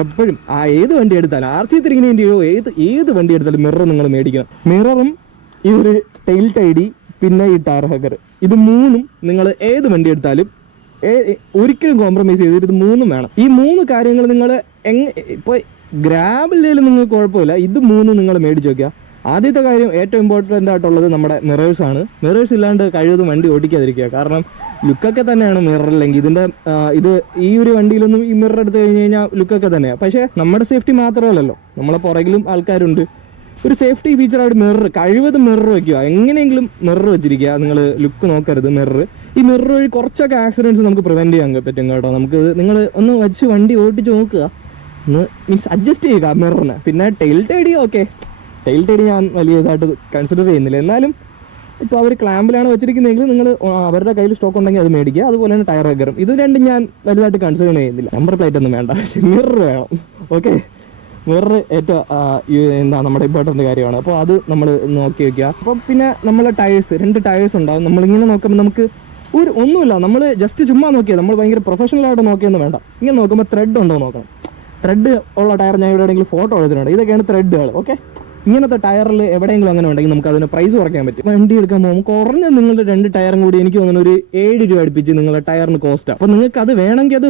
എപ്പോഴും ഏത് വണ്ടി എടുത്താലും RC390 ഏത് വണ്ടി എടുത്താലും മിറർ നിങ്ങൾ മേടിക്കണം. മിററും ഈ ഒരു ടെയിൽ ടൈഡി പിന്നെ ഈ ടയർ ഹഗർ, ഇത് 3ഉം നിങ്ങൾ ഏത് വണ്ടി എടുത്താലും ഒരിക്കലും കോംപ്രമൈസ് ചെയ്ത് ഇത് 3ഉം വേണം. ഈ 3 കാര്യങ്ങൾ നിങ്ങൾ ഇപ്പോൾ ഗ്രാബിലേലും നിങ്ങൾക്ക് കുഴപ്പമില്ല, ഇത് 3 നിങ്ങൾ മേടിച്ച് വയ്ക്കുക. ആദ്യത്തെ കാര്യം ഏറ്റവും ഇമ്പോർട്ടൻ്റ് ആയിട്ടുള്ളത് നമ്മുടെ മിറേഴ്സാണ്. മിറേഴ്സ് ഇല്ലാണ്ട് കഴിവതും വണ്ടി ഓടിക്കാതിരിക്കുക. കാരണം ലുക്കൊക്കെ തന്നെയാണ് മിററില്ലെങ്കിൽ ഇത് ഈ ഒരു വണ്ടിയിലൊന്നും ഈ മിറർ എടുത്തു കഴിഞ്ഞ് കഴിഞ്ഞാൽ ലുക്കൊക്കെ തന്നെയാണ്. പക്ഷേ നമ്മുടെ സേഫ്റ്റി മാത്രമല്ലല്ലോ, നമ്മളെ പുറകിലും ആൾക്കാരുണ്ട്. ഒരു സേഫ്റ്റി ഫീച്ചറായിട്ട് മിറർ കഴിവതും മിറർ വയ്ക്കുക. എങ്ങനെയെങ്കിലും മിറർ വെച്ചിരിക്കുക. നിങ്ങൾ ലുക്ക് നോക്കരുത്. ഈ മിറർ വഴി കുറച്ചൊക്കെ ആക്സിഡൻറ്റ്സ് നമുക്ക് പ്രിവെൻറ്റ് ചെയ്യാൻ പറ്റും കേട്ടോ. നമുക്ക് നിങ്ങൾ ഒന്ന് വെച്ച് വണ്ടി ഓടിച്ച് നോക്കുക, ഒന്ന് മീൻസ് അഡ്ജസ്റ്റ് ചെയ്യുക മിററിന്. പിന്നെ tail tidy okay, tail tidy ഞാൻ വലിയ ഇതായിട്ട് കൺസിഡർ ചെയ്യുന്നില്ല. എന്നാലും ഇപ്പോൾ അവർ ക്ലാമ്പിലാണ് വെച്ചിരിക്കുന്നതെങ്കിൽ നിങ്ങൾ അവരുടെ കയ്യിൽ സ്റ്റോക്ക് ഉണ്ടെങ്കിൽ അത് മേടിക്കുക. അതുപോലെ തന്നെ ടയർ ഹഗറും, ഇത് രണ്ടും ഞാൻ വലുതായിട്ട് കൺസിഡർ ചെയ്യുന്നില്ല. നമ്പർ പ്ലേറ്റ് ഒന്നും വേണ്ട, മിറർ വേണം. ഓക്കെ, മിറർ ഏറ്റവും നമ്മുടെ ഇമ്പോർട്ടൻ്റ് കാര്യമാണ്. അപ്പോൾ അത് നമ്മൾ നോക്കി വയ്ക്കുക. അപ്പം പിന്നെ നമ്മളെ ടയേഴ്സ് 2 ടയേഴ്സ് ഉണ്ടാകും. നമ്മളിങ്ങനെ നോക്കുമ്പോൾ നമുക്ക് ഒന്നുമില്ല, നമ്മൾ ജസ്റ്റ് ചുമ്മാ നോക്കിയാൽ, നമ്മൾ ഭയങ്കര പ്രൊഫഷണലായിട്ട് നോക്കിയൊന്നും വേണ്ട. ഇങ്ങനെ നോക്കുമ്പോൾ ത്രെഡ് ഉണ്ടോ നോക്കണം. ത്രെഡ് ഉള്ള ടയർ ഞാൻ എവിടെയെങ്കിലും ഫോട്ടോ എടുത്തിട്ടുണ്ട്. ഇതൊക്കെയാണ് ത്രെഡുകൾ. ഓക്കെ, ഇങ്ങനത്തെ ടയറിൽ എവിടെയെങ്കിലും അങ്ങനെ ഉണ്ടെങ്കിൽ നമുക്ക് അതിന് പ്രൈസ് കുറയ്ക്കാൻ പറ്റും. വണ്ടി എടുക്കാൻ പോകുമ്പോൾ കുറഞ്ഞ നിങ്ങളുടെ 2 ടയറും കൂടി എനിക്ക് തോന്നുന്നു ഒരു 7 രൂപ അടുപ്പിച്ച് നിങ്ങളുടെ ടയറിന് കോസ്റ്റാണ്. അപ്പോൾ നിങ്ങൾക്ക് അത് വേണമെങ്കിൽ അത്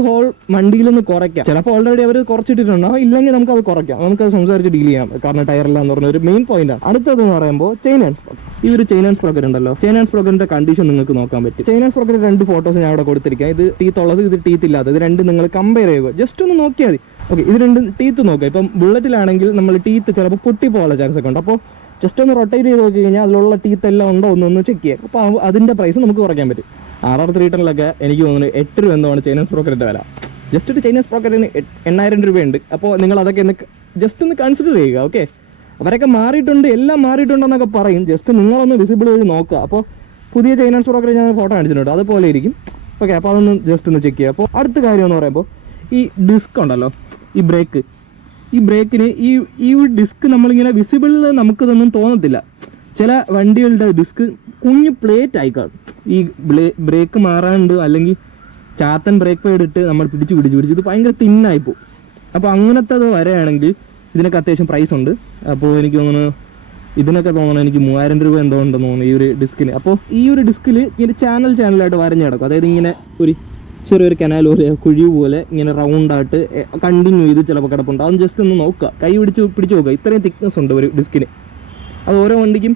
വണ്ടിയിൽ നിന്ന് കുറയ്ക്കാം. ചിലപ്പോൾ ഓൾറെഡി അവർ കുറച്ചിട്ടുണ്ടാവും, ഇല്ലെങ്കിൽ നമുക്ക് അത് കുറയ്ക്കാം. നമുക്കത് സംസാരിച്ച് ഡീൽ ചെയ്യാം. കാരണം ടയറില്ല എന്ന് പറഞ്ഞ ഒരു മെയിൻ പോയിന്റാണ്. അടുത്തതെന്ന് പറയുമ്പോൾ ചെയിൻ ആൻഡ് സ്പ്രോക്കറ്റ്. ഈ ഒരു ചെയിൻ ആൻഡ് സ്പ്രോക്കറ്റ് ഉണ്ടല്ലോ, ചെയിൻ ആൻഡ് സ്പ്രോക്കറ്റിന്റെ കണ്ടീഷൻ നിങ്ങൾക്ക് നോക്കാൻ പറ്റും. ചെയിൻ ആൻഡ് സ്പ്രോക്കറ്റ് 2 ഫോട്ടോസ് ഞാൻ അവിടെ കൊടുത്തിരിക്കാം. ഇത് ടീത്ത് ഉള്ളത്, ഇത് ടീത്ത് ഇല്ലാത്തത്. ഇത് രണ്ടും നിങ്ങൾ കമ്പയർ ചെയ്യുക. ജസ്റ്റ് ഒന്ന് നോക്കിയാൽ മതി. ഓക്കെ, ഇത് 2 ടീത്ത് നോക്കുക. ഇപ്പം ബുള്ളറ്റിലാണെങ്കിൽ നമ്മൾ ടീത്ത് ചിലപ്പോൾ പൊട്ടിപ്പോകാനുള്ള ചാൻസ് ഒക്കെ ഉണ്ട്. അപ്പോൾ ജസ്റ്റ് ഒന്ന് റൊട്ടേറ്റ് ചെയ്ത് നോക്കി കഴിഞ്ഞാൽ അതിലുള്ള ടീത്ത് എല്ലാം ഉണ്ടോ ഒന്ന് ചെക്ക് ചെയ്യാം. അപ്പോൾ അതിൻ്റെ പ്രൈസ് നമുക്ക് കുറയ്ക്കാൻ പറ്റും. RR310 എനിക്ക് തോന്നുന്നു 8 രൂപ എന്തോ ആണ് ചെയിൻ ആൻഡ് സ്പ്രോക്കറ്റിൻ്റെ വില. ജസ്റ്റ് ഒരു ചെയിൻ ആൻഡ് സ്പ്രോക്കറ്റിന് 8000 രൂപയുണ്ട്. അപ്പോൾ നിങ്ങൾ അതൊക്കെ ഒന്ന് ജസ്റ്റ് ഒന്ന് കൺസിഡർ ചെയ്യുക. ഓക്കെ, അവരൊക്കെ മാറിയിട്ടുണ്ട്, എല്ലാം മാറിയിട്ടുണ്ടെന്നൊക്കെ പറയും. ജസ്റ്റ് നിങ്ങളൊന്ന് വിസിബിൾ വഴി നോക്കുക. അപ്പോൾ പുതിയ ചെയിൻ ആൻഡ് സ്പ്രോക്കറ്റ് ഞാൻ ഫോട്ടോ കാണിച്ചിട്ടുണ്ട്, അതുപോലെ ഇരിക്കും. ഓക്കെ, അപ്പോൾ അതൊന്ന് ജസ്റ്റ് ഒന്ന് ചെക്ക് ചെയ്യുക. അപ്പോൾ അടുത്ത കാര്യം എന്ന് പറയുമ്പോൾ ഈ ഡിസ്ക് ഉണ്ടല്ലോ, ഈ ബ്രേക്കിന് ഈ ഡിസ്ക് നമ്മളിങ്ങനെ വിസിബിളിൽ നമുക്കിതൊന്നും തോന്നത്തില്ല. ചില വണ്ടികളുടെ ഡിസ്ക് കുഞ്ഞു പ്ലേറ്റ് ആയിക്കാളും. ഈ ബ്രേക്ക് മാറാണ്ട് അല്ലെങ്കിൽ ചാത്തൻ ബ്രേക്ക് പേഡ് ഇട്ട് നമ്മൾ പിടിച്ച് ഇത് ഭയങ്കര തിന്നായിപ്പോവും. അപ്പോൾ അങ്ങനത്തെ വരെയാണെങ്കിൽ ഇതിനൊക്കെ അത്യാവശ്യം പ്രൈസ് ഉണ്ട്. അപ്പോൾ എനിക്ക് തോന്നുന്നു ഇതിനൊക്കെ എനിക്ക് 3000 രൂപ എന്തോ ഉണ്ടെന്ന് തോന്നുന്നു ഈ ഒരു ഡിസ്കിന്. അപ്പോൾ ഈ ഒരു ഡിസ്കിൽ ഇങ്ങനെ ചാനലായിട്ട് വരഞ്ഞ് കിടക്കും. അതായത് ഇങ്ങനെ ഒരു ചെറിയൊരു കനാൽ ഒരു കുഴി പോലെ ഇങ്ങനെ റൗണ്ടായിട്ട് കണ്ടിന്യൂ ചെയ്ത് ചിലപ്പോൾ കിടപ്പുണ്ട്. അതൊന്ന് ജസ്റ്റ് ഒന്ന് നോക്കുക, കൈ പിടിച്ച് നോക്കുക. ഇത്രയും തിക്നെസ് ഉണ്ട് ഒരു ഡിസ്കിന്. അത് ഓരോ വണ്ടിക്കും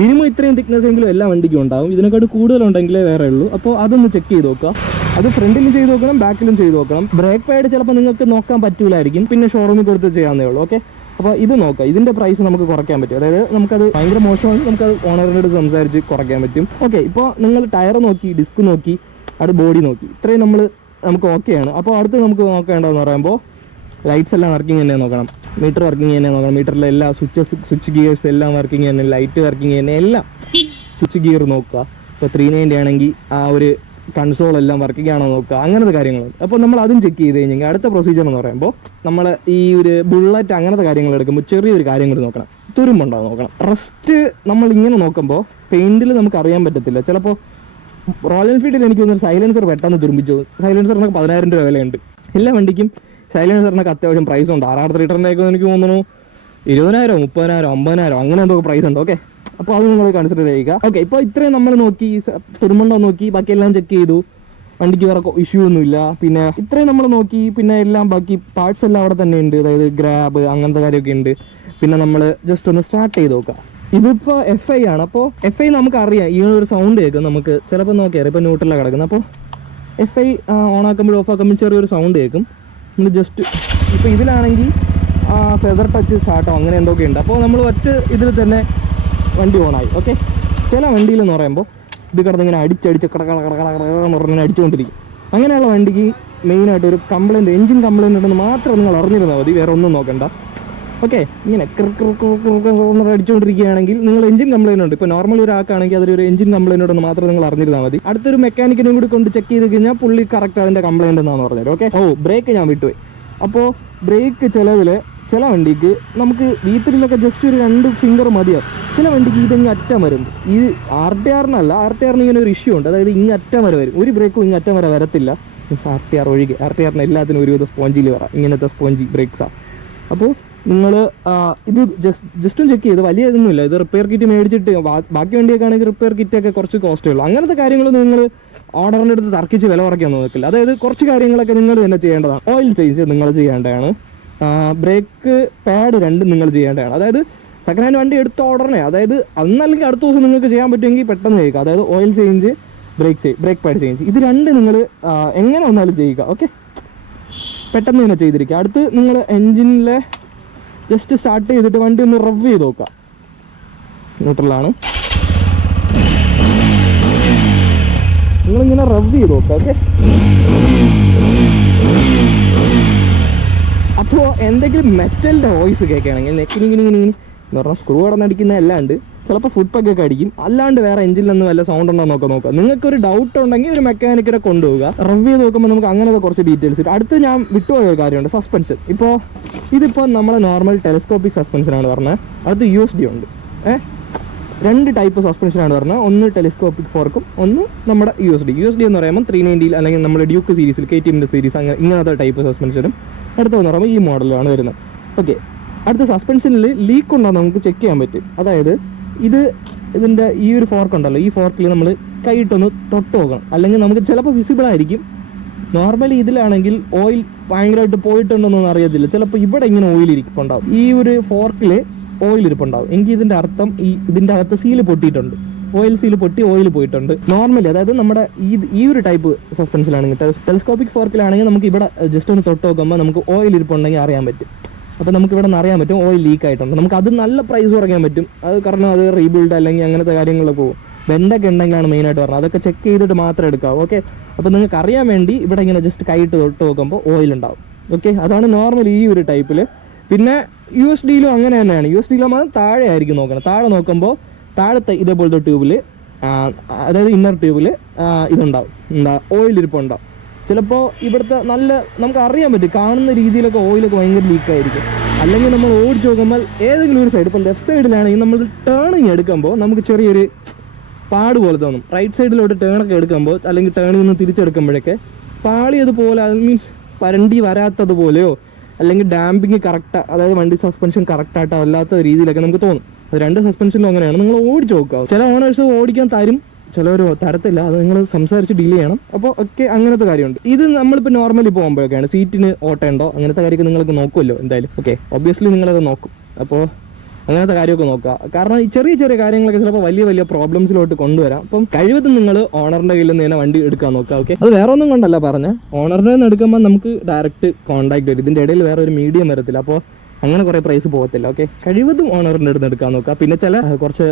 മിനിമം ഇത്രയും തിക്നെസ് എങ്കിലും എല്ലാ വണ്ടിക്കും ഉണ്ടാവും. ഇതിനെക്കാട്ട് കൂടുതലുണ്ടെങ്കിലേ വേറെ ഉള്ളൂ. അപ്പോൾ അതൊന്ന് ചെക്ക് ചെയ്ത് നോക്കുക. അത് ഫ്രണ്ടിലും ചെയ്ത് നോക്കണം, ബാക്കിലും ചെയ്ത് നോക്കണം. ബ്രേക്ക് പാഡ് ചിലപ്പോൾ നിങ്ങൾക്ക് നോക്കാൻ പറ്റൂലായിരിക്കും, പിന്നെ ഷോറൂമിൽ കൊടുത്ത് ചെയ്യാവുന്നേ ഉള്ളൂ. ഓക്കെ, അപ്പോൾ ഇത് നോക്കുക. ഇതിൻ്റെ പ്രൈസ് നമുക്ക് കുറയ്ക്കാൻ പറ്റും. അതായത് നമുക്കത് ഭയങ്കര മോശമാണ്, നമുക്കത് ഓണറിനോട് സംസാരിച്ച് കുറയ്ക്കാൻ പറ്റും. ഓക്കെ, ഇപ്പോൾ നിങ്ങൾ ടയർ നോക്കി, ഡിസ്ക് നോക്കി, അത് ബോഡി നോക്കി, ഇത്രയും നമുക്ക് ഓക്കെയാണ്. അപ്പോൾ അടുത്ത് നമുക്ക് നോക്കേണ്ടതെന്ന് പറയുമ്പോൾ ലൈറ്റ്സ് എല്ലാം വർക്കിംഗ് തന്നെ നോക്കണം, മീറ്റർ വർക്കിംഗ് തന്നെ നോക്കണം. മീറ്ററിലെ എല്ലാ സ്വിച്ച് ഗിയേഴ്സ് എല്ലാം വർക്കിംഗ് തന്നെ, ലൈറ്റ് വർക്കിംഗ് തന്നെ, എല്ലാം സ്വിച്ച് ഗിയർ നോക്കുക. ഇപ്പോൾ 390 ആണെങ്കിൽ ആ ഒരു കൺസോൾ എല്ലാം വർക്കിംഗ് ആണോ നോക്കുക, അങ്ങനത്തെ കാര്യങ്ങൾ. അപ്പോൾ നമ്മൾ അതും ചെക്ക് ചെയ്ത് കഴിഞ്ഞെങ്കിൽ അടുത്ത പ്രൊസീജിയർ എന്ന് പറയുമ്പോൾ നമ്മൾ ഈ ഒരു ബുള്ളറ്റ് അങ്ങനത്തെ കാര്യങ്ങൾ എടുക്കുമ്പോൾ ചെറിയൊരു കാര്യങ്ങൾ നോക്കണം, തുരുമ്പുണ്ടോ നോക്കണം. റസ്റ്റ് നമ്മൾ ഇങ്ങനെ നോക്കുമ്പോൾ പെയിൻറ്റിൽ നമുക്ക് അറിയാൻ പറ്റത്തില്ല. ചിലപ്പോൾ റോയൽ എൻഫീൽഡിൽ എനിക്ക് തോന്നുന്നു സൈലൻസർ പെട്ടെന്ന് തുരുമ്പിച്ചു. സൈലൻസറിനൊക്കെ 10000 രൂപ വിലയുണ്ട്. എല്ലാ വണ്ടിക്കും സൈലൻസറിനൊക്കെ അത്യാവശ്യം പ്രൈസ് ഉണ്ട്. RR310 എനിക്ക് തോന്നുന്നു 20,000 30,000 50,000 അങ്ങനെ എന്തൊക്കെ പ്രൈസ് ഉണ്ട്. ഓക്കെ, അപ്പോൾ അത് നിങ്ങൾ കൺസിഡർ ചെയ്യുക. ഓക്കെ, ഇപ്പോൾ ഇത്രയും നമ്മൾ നോക്കി, തുരുമ്പുണ്ടോ നോക്കി, ബാക്കിയെല്ലാം ചെക്ക് ചെയ്തു, വണ്ടിക്ക് വേറെ ഇഷ്യൂ ഒന്നുമില്ല. പിന്നെ ഇത്രയും നമ്മൾ നോക്കി, പിന്നെ എല്ലാം ബാക്കി പാർട്സ് എല്ലാം അവിടെ തന്നെ ഉണ്ട്, അതായത് ഗ്രാബ് അങ്ങനത്തെ കാര്യമൊക്കെ ഉണ്ട്. പിന്നെ നമ്മൾ ജസ്റ്റ് ഒന്ന് സ്റ്റാർട്ട് ചെയ്ത് നോക്കാം. ഇതിപ്പോൾ FI ആണ്. അപ്പോൾ FI നമുക്കറിയാം, ഈ ഒരു സൗണ്ട് കേൾക്കും നമുക്ക് ചിലപ്പോൾ നോക്കിയാൽ ഇപ്പോൾ ന്യൂട്രലാണ് കിടക്കുന്നത്. അപ്പോൾ FI ഓൺ ആക്കുമ്പോഴും ഓഫ് ആക്കുമ്പോഴും ചെറിയൊരു സൗണ്ട് കേൾക്കും. നമ്മൾ ജസ്റ്റ് ഇപ്പോൾ ഇതിലാണെങ്കിൽ ഫെദർ ടച്ച് സ്റ്റാർട്ടോ അങ്ങനെ എന്തൊക്കെ ഉണ്ട്. അപ്പോൾ നമ്മൾ ഒറ്റ ഇതിൽ തന്നെ വണ്ടി ഓണായി. ഓക്കെ, ചില വണ്ടിയിലെന്ന് പറയുമ്പോൾ ഇത് കിടന്നിങ്ങനെ അടിച്ചടിച്ച് കടന്ന് പറഞ്ഞാൽ അടിച്ചുകൊണ്ടിരിക്കും. അങ്ങനെയുള്ള വണ്ടിക്ക് മെയിനായിട്ട് ഒരു കംപ്ലയിൻറ്റ്, എഞ്ചിൻ കംപ്ലയിൻ്റ് ഉണ്ടെന്ന് മാത്രം നിങ്ങൾ അറിഞ്ഞിരുന്നാൽ മതി, വേറെ ഒന്നും നോക്കണ്ട. ഓക്കെ, ഇങ്ങനെ അടിച്ചുകൊണ്ടിരിക്കുകയാണെങ്കിൽ നിങ്ങൾ എഞ്ചിൻ കംപ്ലയിൻ്റ് ഉണ്ട്. ഇപ്പോൾ നോർമൽ ഒരാൾക്കാണെങ്കിൽ അതൊരു എഞ്ചിൻ കംപ്ലയിൻ്റ് ഉണ്ടെന്ന് മാത്രം നിങ്ങൾ അറിഞ്ഞിരുന്നാൽ മതി. അടുത്തൊരു മെക്കാനിക്കിനും കൂടി കൊണ്ട് ചെക്ക് ചെയ്ത് കഴിഞ്ഞാൽ പുള്ളി കറക്റ്റ് അതിൻ്റെ കംപ്ലയിൻ്റ് എന്നാണ് പറഞ്ഞത്. ഓക്കെ, ബ്രേക്ക് ഞാൻ വിട്ടുപോയി. അപ്പോൾ ബ്രേക്ക് ചില വണ്ടിക്ക് നമുക്ക് V3-ലൊക്കെ ജസ്റ്റ് ഒരു 2 ഫിംഗർ മതിയാവും. ചില വണ്ടിക്ക് ഇതങ്ങ് അറ്റം വരും. ഈ RTR-നല്ല, RTR-ന് ഇങ്ങനെ ഒരു ഇഷ്യൂ ഉണ്ട്, അതായത് ഇങ്ങ് അറ്റം വരെ വരും, ഒരു ബ്രേക്കും ഇങ്ങ് അറ്റം വരെ വരത്തില്ല. RTR ഒഴികെ, RTR-ന് എല്ലാത്തിനും ഒരുവിധ സ്പോഞ്ചിൽ വരാം, ഇങ്ങനത്തെ സ്പോഞ്ചി ബ്രേക്സാണ്. അപ്പോൾ നിങ്ങൾ ഇത് ജസ്റ്റും ചെക്ക് ചെയ്ത് വലിയ ഇതൊന്നുമില്ല. ഇത് റിപ്പയർ കിറ്റ് മേടിച്ചിട്ട് ബാക്കി വണ്ടിയൊക്കെ ആണെങ്കിൽ റിപ്പയർ കിറ്റൊക്കെ കുറച്ച് കോസ്റ്റേ ഉള്ളൂ. അങ്ങനത്തെ കാര്യങ്ങളൊന്നും നിങ്ങൾ ഓർഡറിൻ്റെ അടുത്ത് തർക്കിച്ച് വില കുറയ്ക്കാൻ നോക്കില്ല. അതായത് കുറച്ച് കാര്യങ്ങളൊക്കെ നിങ്ങൾ തന്നെ ചെയ്യേണ്ടതാണ്. ഓയിൽ ചേഞ്ച് നിങ്ങൾ ചെയ്യേണ്ടതാണ്, ബ്രേക്ക് പാഡ് 2 നിങ്ങൾ ചെയ്യേണ്ടതാണ്. അതായത് സെക്കൻഡ് ഹാൻഡ് വണ്ടി എടുത്ത ഓർഡറിനെ, അതായത് അന്നല്ലെങ്കിൽ അടുത്ത ദിവസം നിങ്ങൾക്ക് ചെയ്യാൻ പറ്റുമെങ്കിൽ പെട്ടെന്ന് ചെയ്യുക. അതായത് oil change, brake pad change, ഇത് 2 നിങ്ങൾ എങ്ങനെ വന്നാലും ചെയ്യുക. ഓക്കെ, പെട്ടെന്ന് തന്നെ ചെയ്തിരിക്കുക. അടുത്ത് നിങ്ങൾ എൻജിനിലെ ജസ്റ്റ് സ്റ്റാർട്ട് ചെയ്തിട്ട് വണ്ടി ഒന്ന് റവ് ചെയ്ത് നോക്കുക. ന്യൂട്രലാണ്, നിങ്ങളിങ്ങനെ റവ് ചെയ്ത് നോക്കുക. ഓക്കെ, അപ്പോൾ എന്തെങ്കിലും മെറ്റലിൻ്റെ വോയിസ് കേൾക്കുകയാണെങ്കിൽ നെക്കിനിങ്ങനെ എന്ന് പറഞ്ഞാൽ സ്ക്രൂ കടന്നടിക്കുന്ന അല്ലാണ്ട് ചിലപ്പോൾ ഫുഡ് പക്കൊക്കെ അടിക്കും, അല്ലാണ്ട് വേറെ എഞ്ചിനിലൊന്നും വല്ല സൗണ്ട് ഉണ്ടോ നോക്കുക. നിങ്ങൾക്കൊരു ഡൗട്ട് ഉണ്ടെങ്കിൽ ഒരു മെക്കാനിക്കിനെ കൊണ്ടുപോകുക. റിവ്യൂ ചെയ്ത് നോക്കുമ്പോൾ നമുക്ക് അങ്ങനത്തെ കുറച്ച് ഡീറ്റെയിൽസ് കിട്ടും. അടുത്ത് ഞാൻ വിട്ടുപോയ കാര്യമുണ്ട്, സസ്പെൻഷൻ. ഇതിപ്പോൾ നമ്മളെ നോർമൽ ടെലസ്കോപ്പിക് സസ്പെൻഷനാണ് പറഞ്ഞത്. അടുത്ത് USD ഉണ്ട്. 2 ടൈപ്പ് സസ്പെൻഷനാണ് പറഞ്ഞത്. ഒന്ന് ടെലിസ്കോപ്പിക് ഫോർക്കും, ഒന്ന് നമ്മുടെ USD എന്ന് പറയുമ്പോൾ 390 അല്ലെങ്കിൽ നമ്മുടെ ഡ്യൂക്ക് സീരീസിൽ KTM സീരീസ് അങ്ങനെ ഇങ്ങനത്തെ ടൈപ്പ് സസ്പെൻഷനും അടുത്തെന്ന് പറയുമ്പോൾ ഈ മോഡലാണ് വരുന്നത്. ഓക്കെ, അടുത്ത സസ്പെൻഷനിൽ ലീക്ക് ഉണ്ടോ നമുക്ക് ചെക്ക് ചെയ്യാൻ പറ്റും. അതായത് ഇതിൻ്റെ ഈ ഒരു ഫോർക്ക് ഉണ്ടല്ലോ, ഈ ഫോർക്കിൽ നമ്മൾ കൈയിട്ടൊന്ന് തൊട്ട് നോക്കണം, അല്ലെങ്കിൽ നമുക്ക് ചിലപ്പോൾ വിസിബിൾ ആയിരിക്കും. നോർമലി ഇതിലാണെങ്കിൽ ഓയിൽ ഭയങ്കരമായിട്ട് പോയിട്ടുണ്ടോന്നൊന്നും അറിയത്തില്ല, ചിലപ്പോൾ ഇവിടെ ഇങ്ങനെ ഓയിൽ ഇരിപ്പുണ്ടാവും, ഈ ഒരു ഫോർക്കിൽ ഓയിൽ ഇരിപ്പുണ്ടാവും. എങ്കിൽ ഇതിൻ്റെ അർത്ഥം ഇതിൻ്റെ അകത്ത് സീല് പൊട്ടിയിട്ടുണ്ട്, ഓയിൽ സീല് പൊട്ടി ഓയിൽ പോയിട്ടുണ്ട്. നോർമലി അതായത് നമ്മുടെ ഈ ഒരു ടൈപ്പ് സസ്പെൻഷനാണെങ്കിൽ, ടെലസ്കോപ്പിക് ഫോർക്കിലാണെങ്കിൽ നമുക്ക് ഇവിടെ ജസ്റ്റ് ഒന്ന് തൊട്ട് നോക്കുമ്പോൾ നമുക്ക് ഓയിൽ ഇരിപ്പുണ്ടെങ്കിൽ അറിയാൻ പറ്റും. അപ്പോൾ നമുക്ക് ഇവിടെ നിന്ന് അറിയാൻ പറ്റും ഓയിൽ ലീക്ക് ആയിട്ടുണ്ട്. നമുക്ക് അത് നല്ല പ്രൈസ് കുറയ്ക്കാൻ പറ്റും. അത് കാരണം അത് റീബിൽഡ് അല്ലെങ്കിൽ അങ്ങനത്തെ കാര്യങ്ങളിലൊക്കെ പോകും. ബെൻഡൊക്കെ ഉണ്ടെങ്കിലാണ് മെയിനായിട്ട് പറഞ്ഞത്. അതൊക്കെ ചെക്ക് ചെയ്തിട്ട് മാത്രം എടുക്കാം. ഓക്കെ, അപ്പോൾ നിങ്ങൾക്ക് അറിയാൻ വേണ്ടി ഇവിടെ ഇങ്ങനെ ജസ്റ്റ് കൈയിട്ട് തൊട്ട് നോക്കുമ്പോൾ ഓയിൽ ഉണ്ടാവും. ഓക്കെ, അതാണ് നോർമൽ ഈ ഒരു ടൈപ്പിൽ. പിന്നെ USD-യിലും അങ്ങനെ തന്നെയാണ്. USD-യിലും അത് താഴെ ആയിരിക്കും നോക്കണം. താഴെ നോക്കുമ്പോൾ താഴത്തെ ഇതേപോലത്തെ ട്യൂബിൽ, അതായത് ഇന്നർ ട്യൂബിൽ ഇതുണ്ടാവും, ഓയിൽ ഇരിപ്പുണ്ടാവും. ചിലപ്പോൾ ഇവിടുത്തെ നമുക്ക് അറിയാൻ പറ്റും, കാണുന്ന രീതിയിലൊക്കെ ഓയിലൊക്കെ ഭയങ്കര ലീക്കായിരിക്കും. അല്ലെങ്കിൽ നമ്മൾ ഓടിച്ച് നോക്കുമ്പോൾ ഏതെങ്കിലും ഒരു സൈഡ്, ഇപ്പോൾ ലെഫ്റ്റ് സൈഡിലാണെങ്കിൽ നമ്മൾ ടേണിങ് എടുക്കുമ്പോൾ നമുക്ക് ചെറിയൊരു പാട് പോലെ തോന്നും. റൈറ്റ് സൈഡിലോട്ട് ടേണൊക്കെ എടുക്കുമ്പോൾ അല്ലെങ്കിൽ ടേണിൽ നിന്ന് തിരിച്ചെടുക്കുമ്പോഴൊക്കെ പാളിയതുപോലെ, മീൻസ് വരണ്ടി വരാത്തതുപോലെയോ അല്ലെങ്കിൽ ഡാമ്പിങ് കറക്റ്റ്, അതായത് വണ്ടി സസ്പെൻഷൻ കറക്റ്റായിട്ടോ അല്ലാത്ത രീതിയിലൊക്കെ നമുക്ക് തോന്നും. അത് 2 സസ്പെൻഷനിലും അങ്ങനെയാണ്. നിങ്ങൾ ഓടിച്ച് നോക്കുക. ചില ഓണേഴ്സ് ഓടിക്കാൻ തരും, ചിലവർ തരത്തില്ല. അത് നിങ്ങൾ സംസാരിച്ച് ഡീൽ ചെയ്യണം. അപ്പോൾ ഒക്കെ അങ്ങനത്തെ കാര്യമുണ്ട്. ഇത് നമ്മളിപ്പോൾ നോർമലി പോകുമ്പോഴൊക്കെയാണ് സീറ്റിന് ഓട്ടയുണ്ടോ അങ്ങനത്തെ കാര്യമൊക്കെ നിങ്ങൾക്ക് നോക്കുമല്ലോ എന്തായാലും. ഓക്കെ, ഒബ്വിയസ്ലി നിങ്ങളത് നോക്കും. അപ്പോൾ അങ്ങനത്തെ കാര്യമൊക്കെ നോക്കുക. കാരണം ഈ ചെറിയ ചെറിയ കാര്യങ്ങളൊക്കെ ചിലപ്പോൾ വലിയ വലിയ പ്രോബ്ലംസിലോട്ട് കൊണ്ടുവരാം. അപ്പം കഴിവതും നിങ്ങൾ ഓണറിൻ്റെ കയ്യിൽ നിന്ന് തന്നെ വണ്ടി എടുക്കാൻ നോക്കുക. ഓക്കെ, അത് വേറെ ഒന്നും കൊണ്ടല്ല പറഞ്ഞത്. ഓണറിൻ്റെ നിന്ന് എടുക്കുമ്പോൾ നമുക്ക് ഡയറക്റ്റ് കോൺടാക്ട് വരും. ഇതിൻ്റെ ഇടയിൽ വേറെ ഒരു മീഡിയം വരത്തില്ല. അപ്പോൾ അങ്ങനെ കുറേ പ്രൈസ് പോകത്തില്ല. ഓക്കെ, കഴിവതും ഓണറിൻ്റെ അടുത്ത് എടുക്കാൻ നോക്കുക. പിന്നെ ചില കുറച്ച്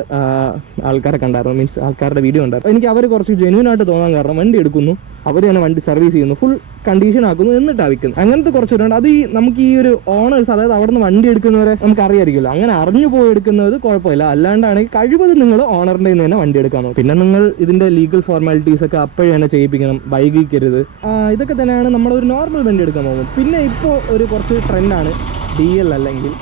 ആൾക്കാരൊക്കെ ഉണ്ടായിരുന്നു, മീൻസ് ആൾക്കാരുടെ വീഡിയോ ഉണ്ടായിരുന്നു. എനിക്ക് അവർ കുറച്ച് ജെന്യൂൻ ആയിട്ട് തോന്നാൻ കാരണം വണ്ടി എടുക്കുന്നു, അവർ തന്നെ വണ്ടി സർവീസ് ചെയ്യുന്നു, ഫുൾ കണ്ടീഷൻ ആക്കുന്നു, എന്നിട്ടാണ് വിൽക്കുന്നു. അങ്ങനത്തെ കുറച്ചുണ്ട്. അത് നമുക്ക് ഈ ഒരു ഓണേഴ്സ്, അതായത് അവിടെ നിന്ന് വണ്ടി എടുക്കുന്നവരെ നമുക്ക് അറിയായിരിക്കുമല്ലോ. അങ്ങനെ അറിഞ്ഞു പോയി എടുക്കുന്നത് കുഴപ്പമില്ല. അല്ലാണ്ടാണെങ്കിൽ കഴിവതും നിങ്ങൾ ഓണറിൻ്റെ നിന്ന് തന്നെ വണ്ടി എടുക്കാൻ നോക്കും. പിന്നെ നിങ്ങൾ ഇതിൻ്റെ ലീഗൽ ഫോർമാലിറ്റീസ് ഒക്കെ അപ്പോഴും തന്നെ ചെയ്യിപ്പിക്കണം, വൈകിക്കരുത്. ഇതൊക്കെ തന്നെയാണ് നമ്മളൊരു നോർമൽ വണ്ടി എടുക്കാൻ പോകുന്നത്. പിന്നെ ഇപ്പോൾ ഒരു കുറച്ച് ട്രെൻഡാണ് DL അല്ലെങ്കിൽ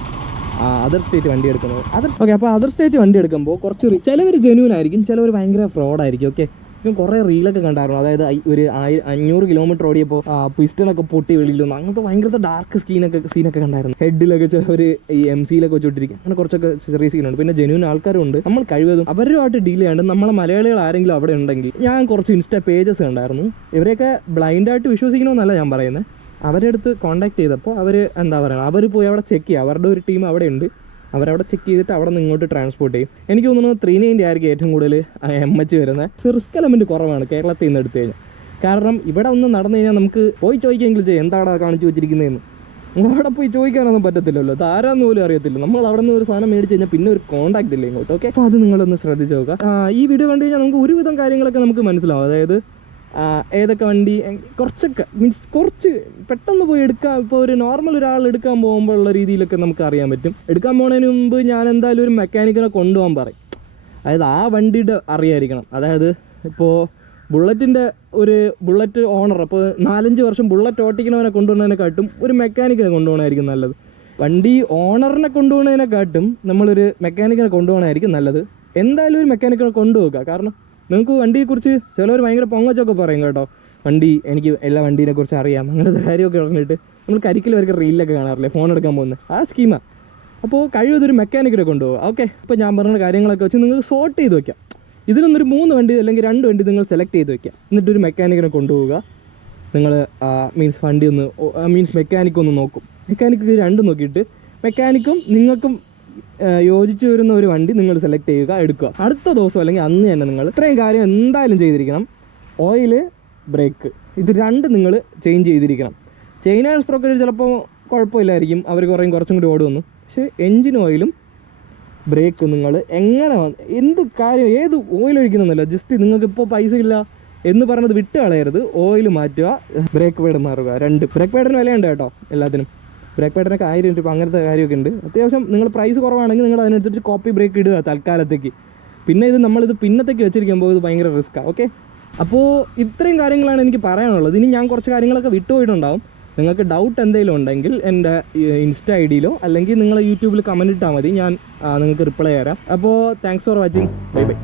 അതർ സ്റ്റേറ്റ് വണ്ടി എടുക്കുന്നത്. ഓക്കെ, അപ്പോൾ അതർ സ്റ്റേറ്റ് വണ്ടി എടുക്കുമ്പോൾ കുറച്ച് ചിലവർ ജെന്യൂൻ ആയിരിക്കും, ചിലവർ ഭയങ്കര ഫ്രോഡായിരിക്കും. ഓക്കെ, ഞാൻ കുറേ റീലൊക്കെ കണ്ടായിരുന്നു. അതായത് ഒരു 500 കിലോമീറ്റർ ഓടിയപ്പോൾ പിസ്റ്റനൊക്കെ പൊട്ടി വെളിയിൽ വന്നു. അങ്ങനത്തെ ഭയങ്കരത്തെ ഡാർക്ക് സീനൊക്കെ കണ്ടായിരുന്നു. ഹെഡിലൊക്കെ ഒരു ഈ MC-യിലൊക്കെ വെച്ചോട്ടിരിക്കും. അങ്ങനെ കുറച്ചൊക്കെ ചെറിയ സീനുണ്ട്. പിന്നെ ജെന്യൂൻ ആൾക്കാരും ഉണ്ട്. നമ്മൾ കഴിവതും അവരുമായിട്ട് ഡീൽ ചെയ്യാണ്ട് നമ്മളെ മലയാളികൾ ആരെങ്കിലും അവിടെ ഉണ്ടെങ്കിൽ, ഞാൻ കുറച്ച് ഇൻസ്റ്റാ പേജസ് കണ്ടായിരുന്നു. ഇവരെയൊക്കെ ബ്ലൈൻഡായിട്ട് വിശ്വസിക്കണമെന്നല്ല ഞാൻ പറയുന്നത്. അവരുടെ അടുത്ത് കോൺടാക്ട് ചെയ്തപ്പോൾ അവർ എന്താ പറയുക, അവർ പോയി അവിടെ ചെക്ക് ചെയ്യുക. അവരുടെ ഒരു ടീം അവിടെ ഉണ്ട്. അവരവിടെ ചെക്ക് ചെയ്തിട്ട് അവിടെ നിന്ന് ഇങ്ങോട്ട് ട്രാൻസ്പോർട്ട് ചെയ്യും. എനിക്ക് തോന്നുന്നു 390 ആയിരിക്കും ഏറ്റവും കൂടുതൽ MH വരുന്നത്. റിസ്ക് എലമെൻറ്റ് കുറവാണ് കേരളത്തിൽ നിന്ന് എടുത്തു കഴിഞ്ഞാൽ. കാരണം ഇവിടെ ഒന്ന് നടന്നു കഴിഞ്ഞാൽ നമുക്ക് പോയി ചോദിക്കുകയെങ്കിലും ചെയ്യാം, എന്താണ് കാണിച്ചു വെച്ചിരിക്കുന്നതെന്ന്. നമ്മൾ അവിടെ പോയി ചോദിക്കാനൊന്നും പറ്റത്തില്ലല്ലോ, അത് ആരാന്ന് പോലും അറിയത്തില്ല. നമ്മൾ അവിടെ നിന്ന് ഒരു സാധനം മേടിച്ച് കഴിഞ്ഞാൽ പിന്നെ ഒരു കോൺടാക്ട് ഇല്ല ഇങ്ങോട്ട്. ഓക്കെ, അപ്പോൾ അത് നിങ്ങളൊന്ന് ശ്രദ്ധിച്ച് നോക്കുക. ഈ വീഡിയോ കണ്ടു കഴിഞ്ഞാൽ നമുക്ക് ഒരുവിധം കാര്യങ്ങളൊക്കെ നമുക്ക് മനസ്സിലാവും. അതായത് ഏതൊക്കെ വണ്ടി കുറച്ചൊക്കെ കുറച്ച് പെട്ടെന്ന് പോയി എടുക്കാം. ഇപ്പോൾ ഒരു നോർമൽ ഒരാൾ എടുക്കാൻ പോകുമ്പോൾ ഉള്ള രീതിയിലൊക്കെ നമുക്ക് അറിയാൻ പറ്റും. എടുക്കാൻ പോകുന്നതിന് മുമ്പ് ഞാൻ എന്തായാലും ഒരു മെക്കാനിക്കിനെ കൊണ്ടുപോകാൻ പറയും. അതായത് ആ വണ്ടിയുടെ അറിയായിരിക്കണം. അതായത് ഇപ്പോൾ ബുള്ളറ്റ് ഓണർ അപ്പോൾ 4-5 വർഷം ബുള്ളറ്റ് ഓട്ടിക്കണവനെ കൊണ്ടുപോകുന്നതിനെക്കാട്ടും ഒരു മെക്കാനിക്കിനെ കൊണ്ടുപോകണമായിരിക്കും നല്ലത്. വണ്ടി ഓണറിനെ കൊണ്ടുപോകുന്നതിനെക്കാട്ടും നമ്മളൊരു മെക്കാനിക്കിനെ കൊണ്ടുപോകണമായിരിക്കും നല്ലത്. എന്തായാലും ഒരു മെക്കാനിക്കിനെ കൊണ്ടുപോകുക. കാരണം നിങ്ങൾക്ക് വണ്ടിയെക്കുറിച്ച് ചിലവർ ഭയങ്കര പൊങ്ങച്ചൊക്കെ പറയും കേട്ടോ, എനിക്ക് എല്ലാ വണ്ടീനെ കുറിച്ച് അറിയാം, അങ്ങനത്തെ കാര്യമൊക്കെ പറഞ്ഞിട്ട് നമ്മൾ കരിക്കിലവർക്ക് റീലൊക്കെ കാണാറില്ലേ ഫോൺ എടുക്കാൻ പോകുന്നത്, ആ സ്കീമാണ്. അപ്പോൾ കഴിവതൊരു മെക്കാനിക്കിനെ കൊണ്ടുപോകുക. ഓക്കെ, ഇപ്പോൾ ഞാൻ പറഞ്ഞ കാര്യങ്ങളൊക്കെ വെച്ച് നിങ്ങൾക്ക് സോർട്ട് ചെയ്ത് വയ്ക്കാം. ഇതിലൊന്നൊരു 3 വണ്ടി അല്ലെങ്കിൽ 2 വണ്ടി നിങ്ങൾ സെലക്ട് ചെയ്ത് വയ്ക്കുക. എന്നിട്ടൊരു മെക്കാനിക്കിനെ കൊണ്ടുപോവുക. നിങ്ങൾ മെക്കാനിക്ക് ഒന്ന് നോക്കും. മെക്കാനിക്ക് 2 നോക്കിയിട്ട് മെക്കാനിക്കും നിങ്ങൾക്കും യോജിച്ച് വരുന്ന ഒരു വണ്ടി നിങ്ങൾ സെലക്ട് ചെയ്യുക, എടുക്കുക. അടുത്ത ദിവസം അല്ലെങ്കിൽ അന്ന് തന്നെ നിങ്ങൾ ഇത്രയും കാര്യം എന്തായാലും ചെയ്തിരിക്കണം. ഓയില്, ബ്രേക്ക്, ഇത് 2 നിങ്ങൾ ചേഞ്ച് ചെയ്തിരിക്കണം. ചൈന സ്പ്രോക്കർ ചിലപ്പോൾ കുഴപ്പമില്ലായിരിക്കും, അവർ കുറച്ചും കൂടി ഓടുവന്നു. പക്ഷേ എൻജിൻ ഓയിലും ബ്രേക്ക് നിങ്ങൾ എങ്ങനെ എന്ത് കാര്യം ഏത് ഓയിൽ ഒഴിക്കണമെന്നില്ല. ജസ്റ്റ് നിങ്ങൾക്കിപ്പോൾ പൈസ ഇല്ല എന്ന് പറഞ്ഞത് വിട്ട് കളയരുത്. ഓയിൽ മാറ്റുക, ബ്രേക്ക് പേഡ് മാറുക. 2 ബ്രേക്ക് പേഡിന് വിലയുണ്ട് കേട്ടോ എല്ലാത്തിനും. ബ്രേക്ക് പാഡിനൊക്കെ 1000 രൂപ അങ്ങനത്തെ കാര്യമൊക്കെ ഉണ്ട്. അത്യാവശ്യം നിങ്ങൾ പ്രൈസ് കുറവാണെങ്കിൽ നിങ്ങൾ അതിനനുസരിച്ച് കോപ്പി ബ്രേക്ക് ഇടുക തൽക്കാലത്തേക്ക്. പിന്നെ നമ്മളിത് പിന്നത്തേക്ക് വെച്ചിരിക്കുമ്പോൾ ഇത് ഭയങ്കര റിസ്ക്കാണ്. ഓക്കെ, അപ്പോൾ ഇത്രയും കാര്യങ്ങളാണ് എനിക്ക് പറയാനുള്ളത്. ഇനി ഞാൻ കുറച്ച് കാര്യങ്ങളൊക്കെ വിട്ടുപോയിട്ടുണ്ടാവും. നിങ്ങൾക്ക് ഡൗട്ട് എന്തെങ്കിലും ഉണ്ടെങ്കിൽ എൻ്റെ ഇൻസ്റ്റ ID-യിലോ അല്ലെങ്കിൽ നിങ്ങൾ യൂട്യൂബിൽ കമൻറ്റ് ഇട്ടാൽ മതി, ഞാൻ നിങ്ങൾക്ക് റിപ്ലൈ തരാം. അപ്പോൾ thanks for watching. Bye bye.